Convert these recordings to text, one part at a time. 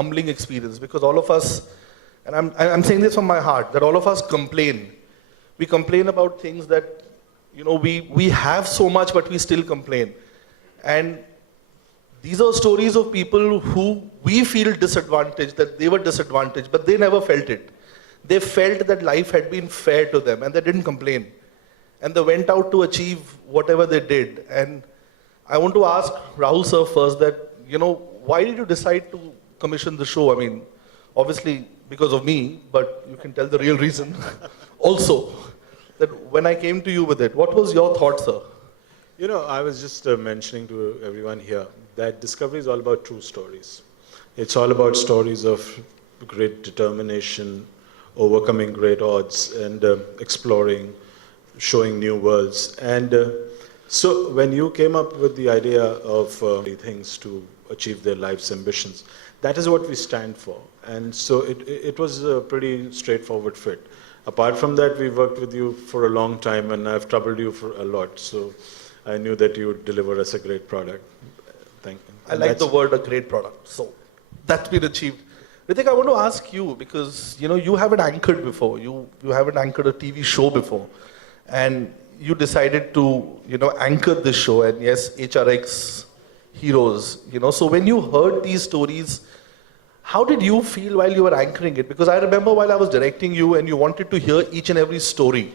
humbling experience because all of us, and I'm saying this from my heart, that all of us complain. We complain about things that, we have so much, but we still complain. And these are stories of people who we feel disadvantaged, that they were disadvantaged, but they never felt it. They felt that life had been fair to them and they didn't complain. And they went out to achieve whatever they did. And I want to ask Rahul sir first that, why did you decide to commission the show? I mean, obviously because of me, but you can tell the real reason also. That when I came to you with it, what was your thought, sir? I was just mentioning to everyone here that Discovery is all about true stories. It's all about stories of great determination, overcoming great odds, and exploring, showing new worlds. And so when you came up with the idea of things to achieve their life's ambitions, that is what we stand for. And so it was a pretty straightforward fit. Apart from that, we worked with you for a long time, and I've troubled you for a lot. So I knew that you would deliver us a great product. Thank you. I like the word, a great product. So that's been achieved. Ritik, I want to ask you, because you haven't anchored before. You haven't anchored a TV show before. And you decided to, anchor this show. And yes, HRX Heroes. So when you heard these stories, how did you feel while you were anchoring it? Because I remember while I was directing you and you wanted to hear each and every story.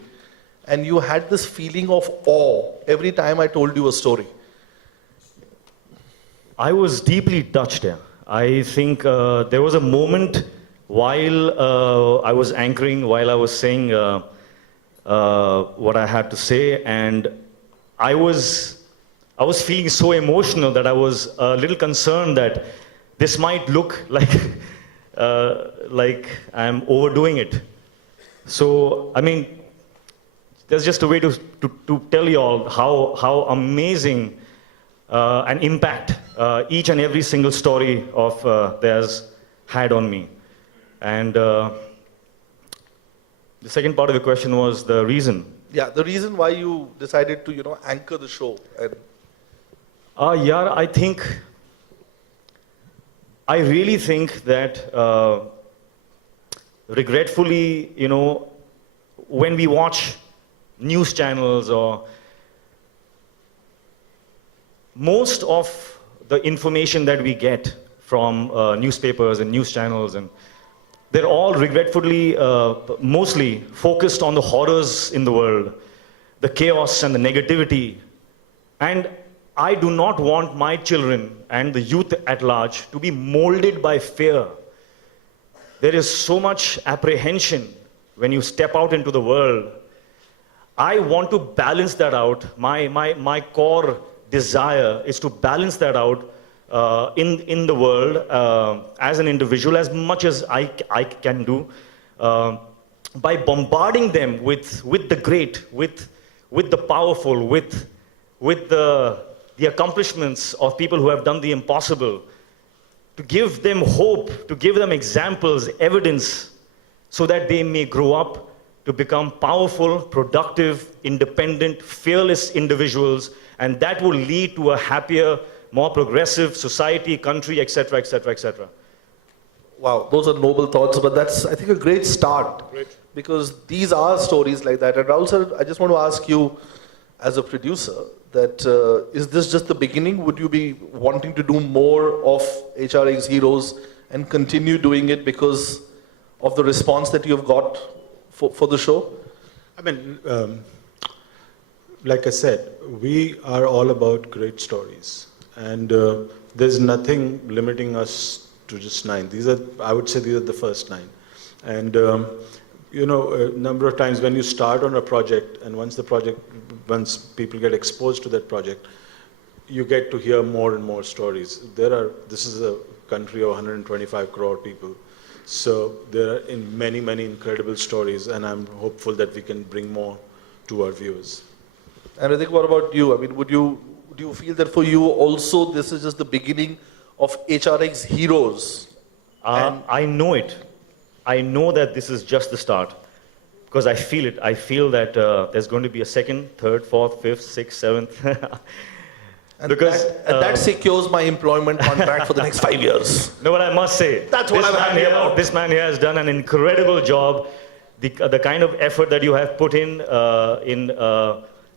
And you had this feeling of awe every time I told you a story. I was deeply touched there. I think there was a moment while I was anchoring, while I was saying what I had to say, and I was feeling so emotional that I was a little concerned that this might look like I'm overdoing it. So, I mean, there's just a way to tell you all how amazing an impact each and every single story of theirs had on me. And the second part of the question was the reason. Yeah, the reason why you decided to, anchor the show. Yeah, I really think that regretfully, when we watch news channels or most of the information that we get from newspapers and news channels, and they're all regretfully mostly focused on the horrors in the world, the chaos and the negativity. And I do not want my children and the youth at large to be molded by fear. There is so much apprehension when you step out into the world. I want to balance that out. My core desire is to balance that out in the world as an individual as much as I can do by bombarding them with the great, with the powerful, with the accomplishments of people who have done the impossible, to give them hope, to give them examples, evidence, so that they may grow up to become powerful, productive, independent, fearless individuals, and that will lead to a happier, more progressive society, country, etc., etc., etc. Wow, those are noble thoughts, but that's, I think, a great start. Great. Because these are stories like that. And Rahul sir, I just want to ask you, as a producer, that is this just the beginning? Would you be wanting to do more of HRX Heroes and continue doing it because of the response that you've got for the show? I mean, like I said, we are all about great stories. And there's nothing limiting us to just 9. I would say these are the first 9. And a number of times when you start on a project, and once people get exposed to that project, you get to hear more and more stories. This is a country of 125 crore people. So there are many, many incredible stories, and I'm hopeful that we can bring more to our viewers. And Ritik, what about you? I mean, do you feel that for you also this is just the beginning of HRX Heroes? I know it. I know that this is just the start, because I feel it. I feel that there's going to be a second, third, fourth, fifth, sixth, seventh. And Because, that secures my employment contract for the next 5 years. No, but I must say, That's what this I'm man happy here, about. This man here has done an incredible job. The kind of effort that you have put in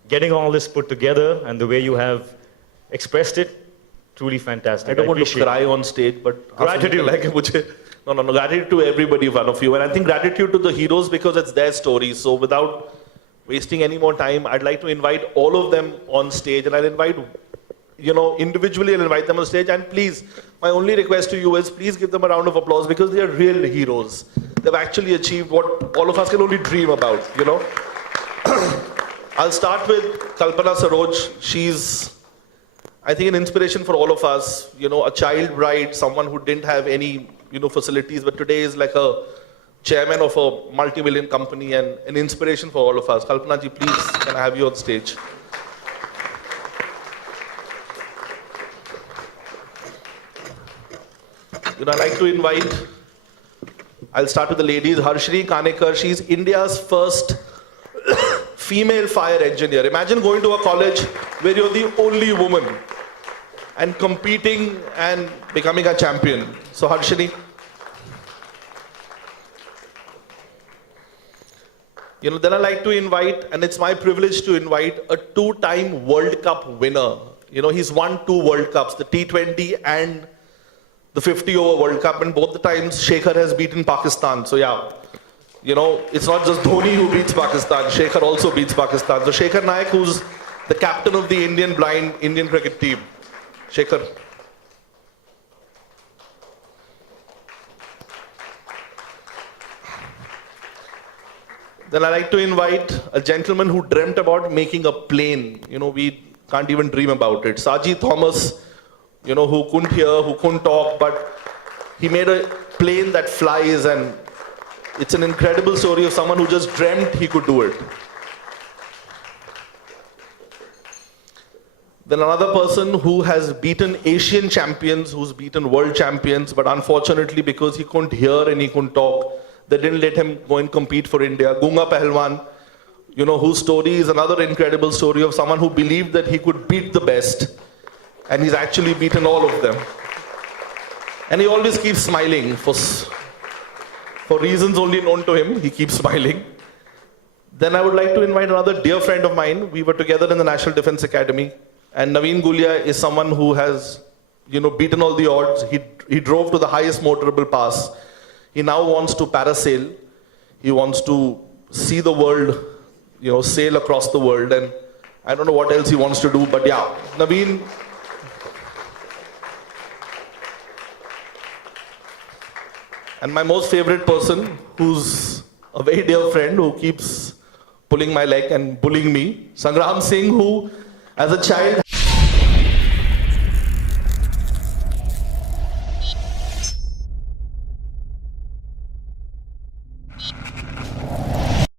getting all this put together and the way you have expressed it, truly fantastic. I don't want to appreciate cry it. on stage, but Gratitude. No, gratitude to everybody, one of you. And I think gratitude to the heroes because it's their stories. So without wasting any more time, I'd like to invite all of them on stage. And I'll invite, individually I'll invite them on stage. And please, my only request to you is please give them a round of applause because they are real heroes. They've actually achieved what all of us can only dream about, I'll start with Kalpana Saroj. She's, I think, an inspiration for all of us. A child bride, someone who didn't have any, facilities, but today is like a chairman of a multi-million company and an inspiration for all of us. Kalpana ji, please, can I have you on stage? I'd like to invite, I'll start with the ladies, Harshini Kanekar. She's India's first female fire engineer. Imagine going to a college where you're the only woman and competing and becoming a champion. So Harshini. Then I like to invite, and it's my privilege to invite, a two-time World Cup winner. He's won 2 World Cups, the T20 and the 50-over World Cup, and both the times Shekhar has beaten Pakistan. So yeah, it's not just Dhoni who beats Pakistan, Shekhar also beats Pakistan. So Shekhar Nayak, who's the captain of the Indian blind Indian cricket team. Shekhar. Then I like to invite a gentleman who dreamt about making a plane. We can't even dream about it. Saji Thomas, who couldn't hear, who couldn't talk, but he made a plane that flies, and it's an incredible story of someone who just dreamt he could do it. Then another person who has beaten Asian champions, who's beaten world champions, but unfortunately because he couldn't hear and he couldn't talk, they didn't let him go and compete for India. Gunga Pahalwan, whose story is another incredible story of someone who believed that he could beat the best, and he's actually beaten all of them. And he always keeps smiling. For reasons only known to him, he keeps smiling. Then I would like to invite another dear friend of mine. We were together in the National Defense Academy. And Naveen Gulia is someone who has, beaten all the odds. He drove to the highest motorable pass. He now wants to parasail. He wants to see the world, sail across the world. And I don't know what else he wants to do, but yeah, Naveen. And my most favorite person, who's a very dear friend, who keeps pulling my leg and bullying me, Sangram Singh, who, as a child,